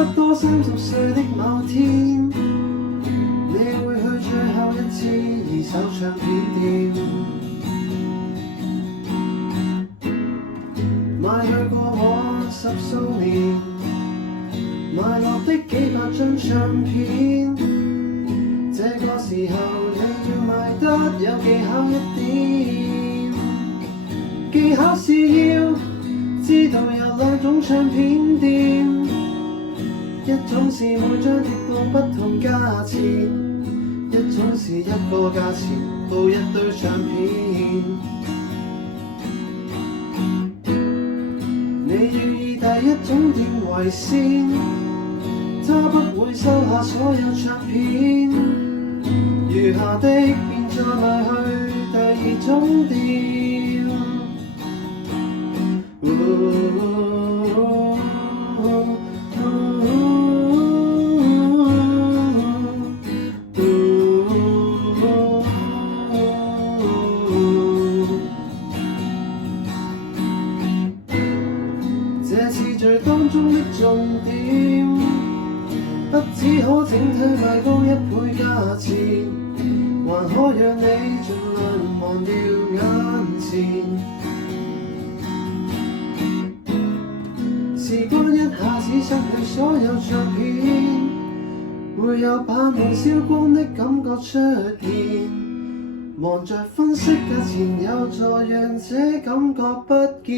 不多30歲的某天，你會去最後一次二手唱片店，買去過往10數年賣落的幾百張唱片。這個時候你要賣得有技巧一點，技巧是要知道有2種唱片店，一種是每張碟報不同價錢，一種是一個價錢報一堆唱片。你要以第一種店為先，他不會收下所有唱片，餘下的便再賣去第2種店。這次序當中的重點，不只可整體賣高1倍價錢，還可讓你盡量忘掉眼前。時光一下子失去所有唱片，會有把夢燒光的感覺出現，忙着分析價錢有助讓這感覺不見。